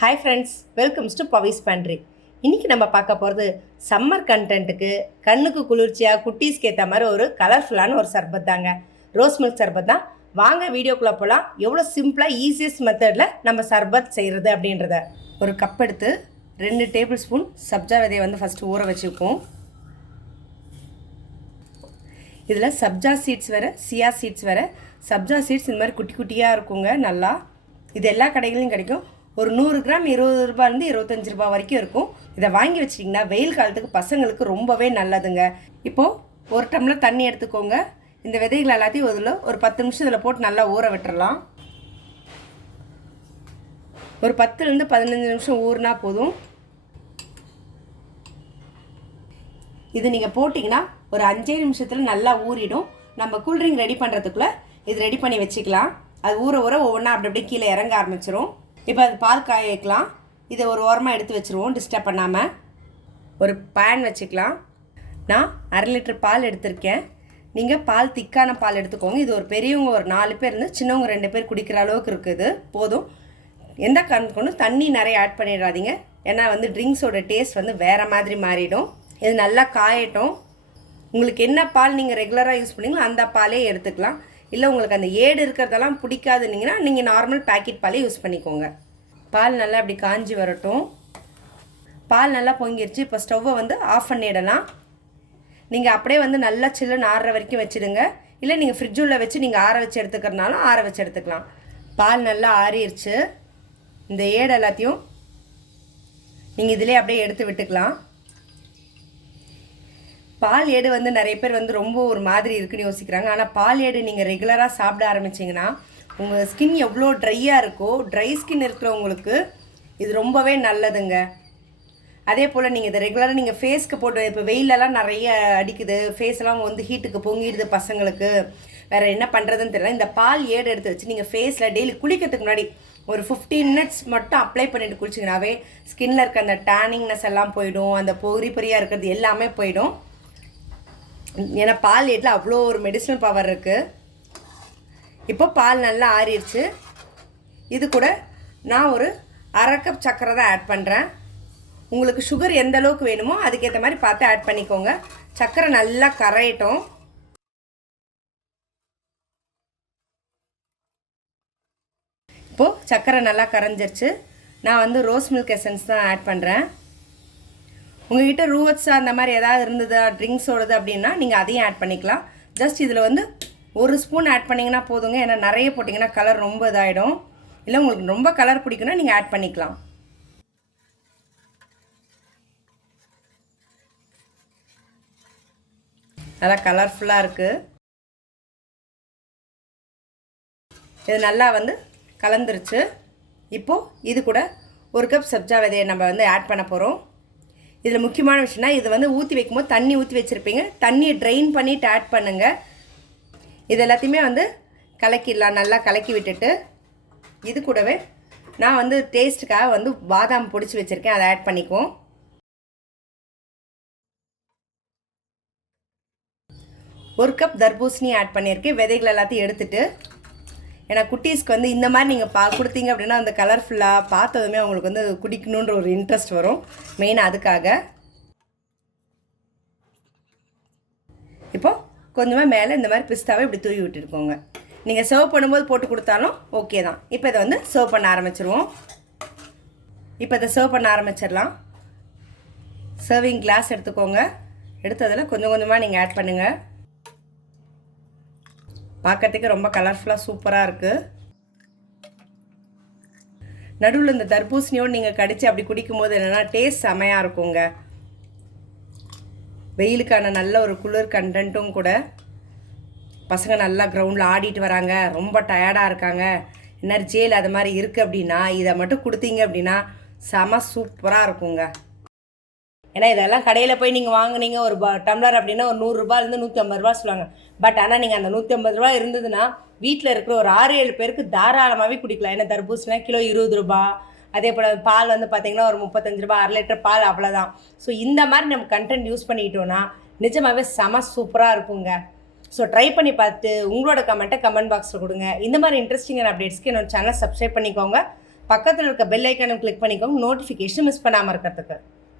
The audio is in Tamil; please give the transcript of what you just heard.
Hi friends welcomes to Pavi's pantry இன்றைக்கி நம்ம பார்க்க போகிறது சம்மர் கண்டென்ட்டுக்கு கண்ணுக்கு குளிர்ச்சியாக குட்டீஸ்க்கு ஏற்ற மாதிரி ஒரு கலர்ஃபுல்லான ஒரு சர்பத் தாங்க. ரோஸ் மில்க் சர்பத் தான். வாங்க வீடியோக்குள்ளே போகலாம் எவ்வளோ சிம்பிளாக ஈஸியஸ்ட் மெத்தடில் நம்ம சர்பத் செய்கிறது அப்படின்றத. ஒரு கப் எடுத்து ரெண்டு டேபிள் ஸ்பூன் சப்ஜா விதையை வந்து ஃபஸ்ட்டு ஊற வச்சுக்குவோம். இதில் சப்ஜா சீட்ஸ் வேறு சியா சீட்ஸ் வேறு. சப்ஜா சீட்ஸ் இந்த மாதிரி குட்டி குட்டியாக இருக்குங்க நல்லா. இது எல்லா கடைகளிலும் கிடைக்கும். ஒரு நூறு கிராம் இருபது ரூபாயிலேருந்து இருபத்தஞ்சி ரூபாய் வரைக்கும் இருக்கும். இதை வாங்கி வச்சிட்டிங்கன்னா வெயில் காலத்துக்கு பசங்களுக்கு ரொம்பவே நல்லதுங்க. இப்போது ஒரு டம்ளர் தண்ணி எடுத்துக்கோங்க. இந்த விதைகள் எல்லாத்தையும் இதில் ஒரு பத்து நிமிஷம் இதில் போட்டு நல்லா ஊற விட்டுறலாம். ஒரு பத்துலேருந்து பதினஞ்சு நிமிஷம் ஊறினா போதும். இது நீங்கள் போட்டிங்கன்னா ஒரு அஞ்சே நிமிஷத்தில் நல்லா ஊறிடும். நம்ம கூல்ட்ரிங்க் ரெடி பண்ணுறதுக்குள்ளே இது ரெடி பண்ணி வச்சுக்கலாம். அது ஊற ஊற ஒவ்வொன்றா அப்படி அப்படியே கீழே இறங்க ஆரம்பிச்சிரும். இப்போ அது பால் காய வைக்கலாம் இதை ஒரு ஓரமாக எடுத்து வச்சுருவோம் டிஸ்டர்ப் பண்ணாமல் ஒரு பேன் வச்சுக்கலாம். நான் அரை லிட்டர் பால் எடுத்திருக்கேன். நீங்கள் பால் திக்கான பால் எடுத்துக்கோங்க. இது ஒரு பெரியவங்க ஒரு நாலு பேர் இருந்து சின்னவங்க ரெண்டு பேர் குடிக்கிற அளவுக்கு இருக்குது. போதும். எந்த காரணத்துக்கு தண்ணி நிறைய ஆட் பண்ணிடாதீங்க. ஏன்னா வந்து ட்ரிங்க்ஸோட டேஸ்ட் வந்து வேறு மாதிரி மாறிடும். இது நல்லா காயட்டும். உங்களுக்கு என்ன பால் நீங்கள் ரெகுலராக யூஸ் பண்ணீங்களோ அந்த பாலே எடுத்துக்கலாம். இல்லை உங்களுக்கு அந்த ஏடு இருக்கிறதெல்லாம் பிடிக்காதுன்னீங்கன்னா நீங்கள் நார்மல் பேக்கெட் பாலே யூஸ் பண்ணிக்கோங்க. பால் நல்லா அப்படி காஞ்சி வரட்டும். பால் நல்லா பொங்கிருச்சு. இப்போ ஸ்டவ்வை வந்து ஆஃப் பண்ணிடலாம். நீங்கள் அப்படியே வந்து நல்லா சில்லுன்னு ஆறுற வரைக்கும் வச்சுடுங்க. இல்லை நீங்கள் ஃப்ரிட்ஜுள்ள வச்சு நீங்கள் ஆற வச்சு எடுத்துக்கிறனாலும் ஆற வச்சு எடுத்துக்கலாம். பால் நல்லா ஆறிடுச்சு இந்த ஏடு எல்லாத்தையும் நீங்கள் இதிலே அப்படியே எடுத்து விட்டுக்கலாம். பால் ஏடு வந்து நிறைய பேர் வந்து ரொம்ப ஒரு மாதிரி இருக்குன்னு யோசிக்கிறாங்க. ஆனால் பால் ஏடு நீங்கள் ரெகுலராக சாப்பிட ஆரம்பிச்சிங்கன்னா உங்கள் ஸ்கின் எவ்வளோ ட்ரையாக இருக்கோ ட்ரை ஸ்கின் இருக்கிறவங்களுக்கு இது ரொம்பவே நல்லதுங்க. அதே போல் நீங்கள் இதை ரெகுலராக நீங்கள் ஃபேஸ்க்கு போட்டு இப்போ வெயிலெல்லாம் நிறைய அடிக்குது. ஃபேஸ்லாம் வந்து ஹீட்டுக்கு பொங்கிடுது பசங்களுக்கு. வேறு என்ன பண்ணுறதுன்னு தெரியல. இந்த பால் ஏடு எடுத்து வச்சு நீங்கள் ஃபேஸில் டெய்லி குளிக்கிறதுக்கு முன்னாடி ஒரு ஃபிஃப்டீன் மினிட்ஸ் மட்டும் அப்ளை பண்ணிட்டு குளிச்சிங்கனாவே ஸ்கின்னில் இருக்க அந்த டேனிங்னஸ் எல்லாம் போயிடும். அந்த பொறி பொரியாக இருக்கிறது எல்லாமே போயிடும். ஏன்னா பால் ஏட்டில் அவ்வளோ ஒரு மெடிசனல் பவர் இருக்குது இப்போ பால் நல்லா ஆறிடுச்சு. இது கூட நான் ஒரு அரை கப் சக்கரை தான் ஆட் பண்ணுறேன் உங்களுக்கு சுகர் எந்த அளவுக்கு வேணுமோ அதுக்கேற்ற மாதிரி பார்த்து ஆட் பண்ணிக்கோங்க. சக்கரை நல்லா கரையட்டும். இப்போது சக்கரை நல்லா கரைஞ்சிருச்சு. நான் வந்து ரோஸ் மில்க் எசன்ஸ் தான் ஆட் பண்ணுறேன் உங்ககிட்ட ரூவட்ஸா அந்த மாதிரி ஏதாவது இருந்ததா ட்ரிங்க்ஸோடது அப்படின்னா நீங்கள் அதையும் ஆட் பண்ணிக்கலாம். ஜஸ்ட் இதில் வந்து ஒரு ஸ்பூன் ஆட் பண்ணிங்கன்னா போதுங்க. ஏன்னா நிறைய போட்டிங்கன்னா கலர் ரொம்ப இதாகிடும் இல்லை உங்களுக்கு ரொம்ப கலர் பிடிக்குன்னா நீங்கள் ஆட் பண்ணிக்கலாம். நல்லா கலர்ஃபுல்லாக இருக்குது இது நல்லா வந்து கலந்துருச்சு. இப்போது இது கூட ஒரு கப் சப்ஜா விதையை நம்ம வந்து ஆட் பண்ண போகிறோம் இதில் முக்கியமான விஷயம்னா இது வந்து ஊற்றி வைக்கும்போது தண்ணி ஊற்றி வச்சுருப்பீங்க. தண்ணியை ட்ரெயின் பண்ணிவிட்டு ஆட் பண்ணுங்கள் இது எல்லாத்தையுமே வந்து கலக்கிடலாம் நல்லா கலக்கி விட்டுட்டு. இது கூடவே நான் வந்து டேஸ்ட்டுக்காக வந்து பாதாம் பிடிச்சி வச்சுருக்கேன். அதை ஆட் பண்ணிக்குவோம். ஒரு கப் தர்பூசணி ஆட் பண்ணியிருக்கேன். விதைகள் எல்லாத்தையும் எடுத்துகிட்டு ஏன்னா குட்டீஸ்க்கு வந்து இந்த மாதிரி நீங்கள் பா கொடுத்தீங்க அப்படின்னா அந்த கலர்ஃபுல்லாக பார்த்ததுமே அவங்களுக்கு வந்து குடிக்கணுன்ற ஒரு இன்ட்ரெஸ்ட் வரும். மெயினாக அதுக்காக. இப்போது கொஞ்சமாக மேலே இந்த மாதிரி பிஸ்தாவை இப்படி தூவி விட்டுருக்கோங்க. நீங்கள் சர்வ் பண்ணும்போது போட்டு கொடுத்தாலும் ஓகே தான். இப்போ இதை வந்து சர்வ் பண்ண ஆரம்பிச்சிருவோம். இப்போ இதை சர்வ் பண்ண ஆரம்பிச்சிடலாம். சர்விங் கிளாஸ் எடுத்துக்கோங்க. எடுத்ததில் கொஞ்சம் கொஞ்சமாக நீங்கள் ஆட் பண்ணுங்கள் பார்க்கறதுக்கு ரொம்ப கலர்ஃபுல்லாக சூப்பராக இருக்குது நடுவில் இந்த தர்பூசணியோடு நீங்கள் கடித்து அப்படி குடிக்கும்போது என்னென்னா டேஸ்ட் செமையாக இருக்குங்க. வெயிலுக்கான நல்ல ஒரு குளிர் கண்டென்ட்டும் கூட. பசங்க நல்லா கிரவுண்டில் ஆடிட்டு வராங்க. ரொம்ப டயர்டாக இருக்காங்க. எனர்ஜியில் அது மாதிரி இருக்குது அப்படின்னா இதை மட்டும் கொடுத்தீங்க அப்படின்னா செம சூப்பராக இருக்குங்க. ஏன்னா இதெல்லாம் கடையில் போய் நீங்கள் வாங்கினீங்க ஒரு ப டம்ளர் அப்படின்னா ஒரு நூறுரூபாலேருந்து நூற்றி ஐம்பது ரூபா சொல்லுவாங்க. பட் ஆனால் நீங்கள் அந்த நூற்றி ஐம்பது ரூபா இருந்ததுன்னா வீட்டில் இருக்கிற ஒரு ஆறு ஏழு பேருக்கு தாராளமாகவே குடிக்கலாம். ஏன்னா தர்பூசணிலாம் கிலோ இருபது ரூபா. அதே போல் பால் வந்து பார்த்திங்கன்னா ஒரு முப்பத்தஞ்சு ரூபா அரை லிட்டர் பால் அவ்வளோதான் ஸோ இந்த மாதிரி நம்ம கண்டென்ட் யூஸ் பண்ணிக்கிட்டோன்னா நிஜமாகவே செம சூப்பராக இருக்குங்க. ஸோ ட்ரை பண்ணி பார்த்து உங்களோட கமெண்ட்டை கமெண்ட் பாக்ஸில் கொடுங்க. இந்த மாதிரி இன்ட்ரெஸ்டிங்கான அப்டேட்ஸ்க்கு என்னோட சேனல் சப்ஸ்கிரைப் பண்ணிக்கோங்க. பக்கத்தில் இருக்க பெல் ஐக்கானும் கிளிக் பண்ணிக்கோங்க. நோட்டிஃபிகேஷன் மிஸ் பண்ணாமல் இருக்கிறதுக்கு.